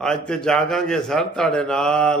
ਅੱਜ ਤੇ ਜਾਗਾਂਗੇ ਸਰ ਤੁਹਾਡੇ ਨਾਲ,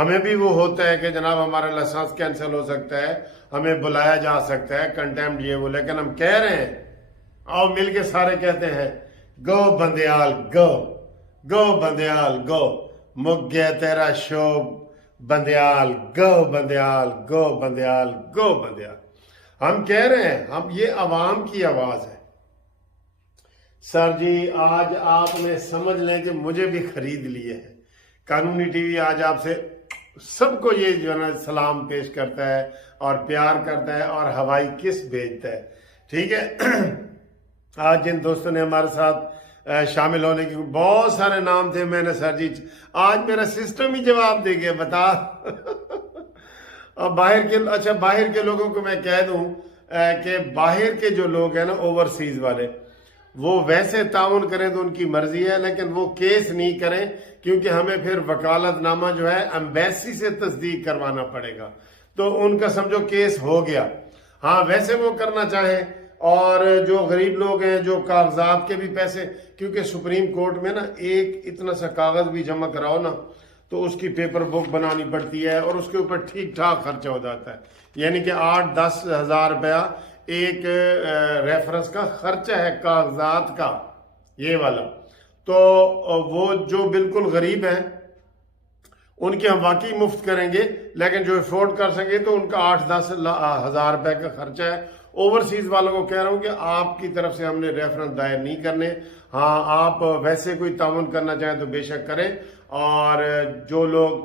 ہمیں بھی وہ ہوتا ہے کہ جناب ہمارا لائسنس کینسل ہو سکتا ہے، ہمیں بلایا جا سکتا ہے، کنٹیمپٹ یہ وہ، لیکن ہم کہہ رہے ہیں، آؤ مل کے سارے کہتے ہیں گو بندیال گو، گو بندیال گو، مک گیا تیرا شوب بندیال، گو بندیال گو بندیال گو بندیال۔ ہم کہہ رہے ہیں، ہم یہ عوام کی آواز ہے۔ سر جی آج آپ نے سمجھ لیں کہ مجھے بھی خرید لیے ہے، قانونی ٹی وی آج آپ سے سب کو یہ جو ہے نا سلام پیش کرتا ہے اور پیار کرتا ہے اور ہوائی کس بھیجتا ہے، ٹھیک ہے۔ آج جن دوستوں نے ہمارے ساتھ شامل ہونے کی بہت سارے نام تھے، میں نے سر جی آج میرا سسٹم ہی جواب دے گیا، بتا۔ اور باہر کے لوگوں کو میں کہہ دوں کہ باہر کے جو لوگ ہیں نا اوورسیز والے، وہ ویسے تعاون کریں تو ان کی مرضی ہے، لیکن وہ کیس نہیں کریں، کیونکہ ہمیں پھر وکالت نامہ جو ہے ایمبیسی سے تصدیق کروانا پڑے گا، تو ان کا سمجھو کیس ہو گیا۔ ہاں ویسے وہ کرنا چاہیں، اور جو غریب لوگ ہیں جو کاغذات کے بھی پیسے، کیونکہ سپریم کورٹ میں نا ایک اتنا سا کاغذ بھی جمع کراؤ نا تو اس کی پیپر بک بنانی پڑتی ہے، اور اس کے اوپر ٹھیک ٹھاک خرچہ ہو جاتا ہے، یعنی کہ 8-10 ہزار روپیہ ایک ریفرنس کا خرچہ ہے کاغذات کا، یہ والا۔ تو وہ جو بالکل غریب ہیں ان کے ہم واقعی مفت کریں گے، لیکن جو افورڈ کر سکے تو ان کا 8-10 ہزار روپے کا خرچہ ہے۔ اوورسیز والوں کو کہہ رہا ہوں کہ آپ کی طرف سے ہم نے ریفرنس دائر نہیں کرنے، ہاں آپ ویسے کوئی تعاون کرنا چاہیں تو بے شک کریں، اور جو لوگ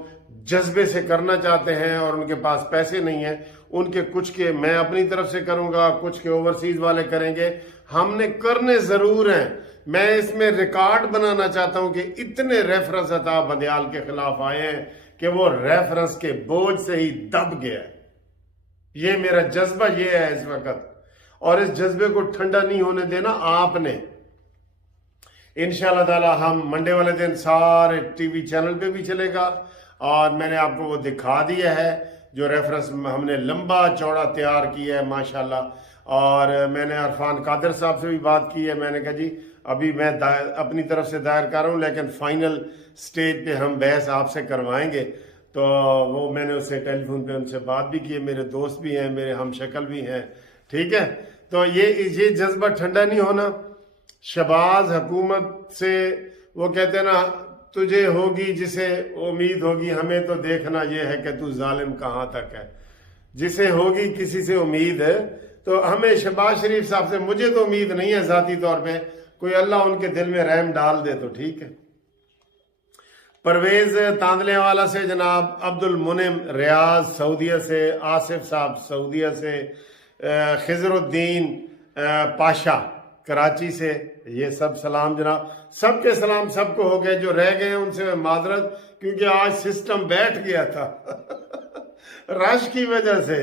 جذبے سے کرنا چاہتے ہیں اور ان کے پاس پیسے نہیں ہیں، ان کے کچھ کے میں اپنی طرف سے کروں گا، کچھ کے اوورسیز والے کریں گے۔ ہم نے کرنے ضرور ہیں، میں اس میں ریکارڈ بنانا چاہتا ہوں کہ اتنے ریفرنس عطا بندیال کے خلاف آئے ہیں کہ وہ ریفرنس کے بوجھ سے ہی دب گیا ہے۔ یہ میرا جذبہ یہ ہے اس وقت، اور اس جذبے کو ٹھنڈا نہیں ہونے دینا آپ نے۔ انشاءاللہ تعالی ہم منڈے والے دن سارے ٹی وی چینل پہ بھی چلے گا، اور میں نے آپ کو وہ دکھا دیا ہے جو ریفرنس ہم نے لمبا چوڑا تیار کیا ہے ماشاءاللہ۔ اور میں نے عرفان قادر صاحب سے بھی بات کی ہے، میں نے کہا جی ابھی میں اپنی طرف سے دائر کر رہا ہوں، لیکن فائنل سٹیج پہ ہم بحث آپ سے کروائیں گے۔ تو وہ میں نے اس سے ٹیلی فون پہ ان سے بات بھی کی ہے، میرے دوست بھی ہیں، میرے ہم شکل بھی ہیں، ٹھیک ہے۔ تو یہ جذبہ ٹھنڈا نہیں ہونا۔ شہباز حکومت سے وہ کہتے ہیں نا، تجھے ہوگی جسے امید ہوگی، ہمیں تو دیکھنا یہ ہے کہ تو ظالم کہاں تک ہے۔ جسے ہوگی کسی سے امید ہے تو ہمیں شہباز شریف صاحب سے مجھے تو امید نہیں ہے ذاتی طور پہ، کوئی اللہ ان کے دل میں رحم ڈال دے تو ٹھیک ہے۔ پرویز تاندلے والا سے جناب، عبد المنعم ریاض سعودیہ سے، آصف صاحب سعودیہ سے، خضر الدین پاشا کراچی سے، یہ سب سلام جناب، سب کے سلام سب کو ہو گئے، جو رہ گئے ہیں ان سے میں معذرت، کیونکہ آج سسٹم بیٹھ گیا تھا رش کی وجہ سے۔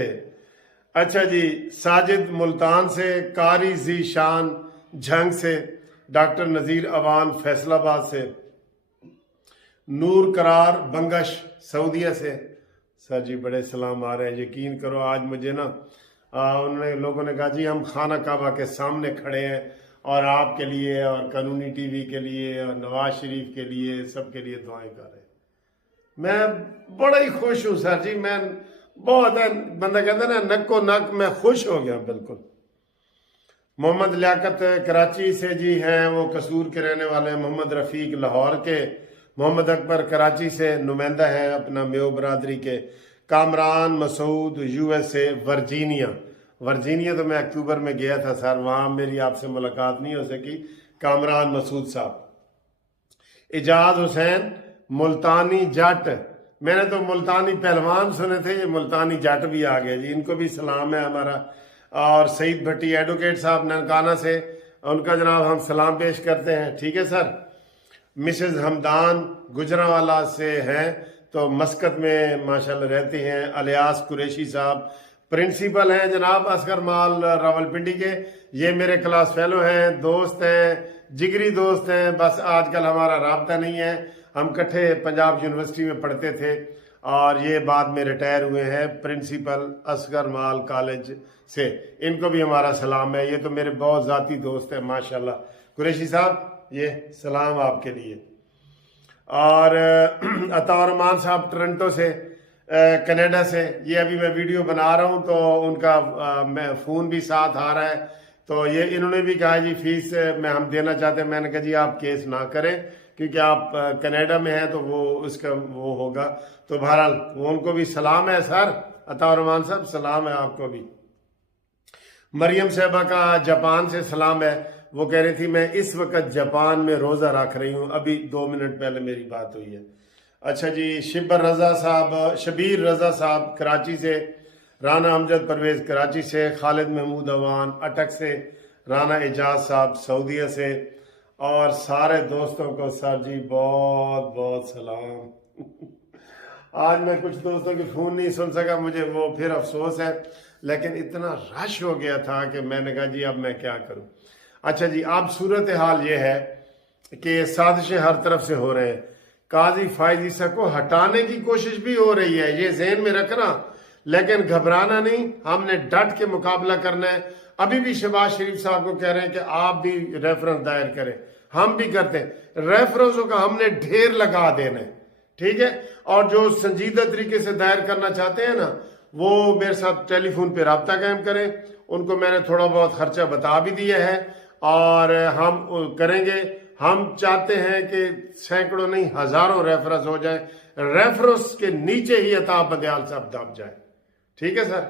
اچھا جی، ساجد ملتان سے، قاری ذی شان جھنگ سے، ڈاکٹر نذیر اوان فیصل آباد سے، نور قرار بنگش سعودیہ سے۔ سر جی بڑے سلام آ رہے ہیں، یقین کرو آج مجھے نا لوگوں نے کہا جی ہم خانہ کعبہ کے سامنے کھڑے ہیں اور آپ کے لیے اور قانونی ٹی وی کے لیے اور نواز شریف کے لیے سب کے لیے دعائیں کر رہے ہیں۔ میں بڑا ہی خوش ہوں سر جی، میں بہت بندہ کہتا ہے نا نک و نک، میں خوش ہو گیا بالکل۔ محمد لیاقت کراچی سے جی ہیں، وہ قصور کے رہنے والے ہیں۔ محمد رفیق لاہور کے، محمد اکبر کراچی سے نمائندہ ہیں اپنا میو برادری کے، کامران مسعود یو ایس اے ورجینیا تو میں اکتوبر میں گیا تھا سر، وہاں میری آپ سے ملاقات نہیں ہو سکی۔ کامران مسعود صاحب، اجاز حسین ملتانی جٹ، میں نے تو ملتانی پہلوان سنے تھے، یہ ملتانی جٹ بھی آ گئے جی، ان کو بھی سلام ہے ہمارا۔ اور سعید بھٹی ایڈوکیٹ صاحب ننکانہ سے، ان کا جناب ہم سلام پیش کرتے ہیں، ٹھیک ہے سر۔ مسز حمدان گجرانوالہ سے ہیں تو مسقط میں ماشاءاللہ رہتے ہیں۔ الیاس قریشی صاحب پرنسپل ہیں جناب اصغر مال راولپنڈی کے، یہ میرے کلاس فیلو ہیں، دوست ہیں، جگری دوست ہیں، بس آج کل ہمارا رابطہ نہیں ہے، ہم کٹھے پنجاب یونیورسٹی میں پڑھتے تھے، اور یہ بعد میں ریٹائر ہوئے ہیں، پرنسپل اصغر مال کالج سے، ان کو بھی ہمارا سلام ہے، یہ تو میرے بہت ذاتی دوست ہیں ماشاءاللہ۔ قریشی صاحب یہ سلام آپ کے لیے۔ اور عطا رحمان صاحب ٹورنٹو سے کینیڈا سے، یہ ابھی میں ویڈیو بنا رہا ہوں تو ان کا فون بھی ساتھ آ رہا ہے، تو یہ انہوں نے بھی کہا جی فیس میں ہم دینا چاہتے ہیں. میں نے کہا جی آپ کیس نہ کریں کیونکہ آپ کینیڈا میں ہیں تو وہ اس کا وہ ہوگا. تو بہرحال ان کو بھی سلام ہے سر، عطا رحمان صاحب سلام ہے آپ کو بھی. مریم صاحبہ کا جاپان سے سلام ہے، وہ کہہ رہی تھی میں اس وقت جاپان میں روزہ رکھ رہی ہوں، ابھی 2 منٹ پہلے میری بات ہوئی ہے. اچھا جی، شبیر رضا صاحب کراچی سے، رانا امجد پرویز کراچی سے، خالد محمود اوان اٹک سے، رانا اعجاز صاحب سعودیہ سے، اور سارے دوستوں کو سر جی بہت بہت سلام. آج میں کچھ دوستوں کے فون نہیں سن سکا، مجھے وہ پھر افسوس ہے، لیکن اتنا رش ہو گیا تھا کہ میں نے کہا جی اب میں کیا کروں. اچھا جی، اب صورتحال یہ ہے کہ سازشیں ہر طرف سے ہو رہے ہیں. قاضی فائز عیسیٰ کو ہٹانے کی کوشش بھی ہو رہی ہے، یہ ذہن میں رکھنا، لیکن گھبرانا نہیں، ہم نے ڈٹ کے مقابلہ کرنا ہے. ابھی بھی شہباز شریف صاحب کو کہہ رہے ہیں کہ آپ بھی ریفرنس دائر کریں، ہم بھی کرتے ہیں. ریفرنسوں کا ہم نے ڈھیر لگا دینا ہے، ٹھیک ہے. اور جو سنجیدہ طریقے سے دائر کرنا چاہتے ہیں نا، وہ میرے ساتھ ٹیلی فون پہ رابطہ قائم کریں. ان کو میں نے تھوڑا بہت خرچہ بتا بھی دیا ہے اور ہم کریں گے. ہم چاہتے ہیں کہ سینکڑوں نہیں ہزاروں ریفرنس ہو جائیں، ریفرنس کے نیچے ہی عطا بندیال صاحب دب جائے. ٹھیک ہے سر.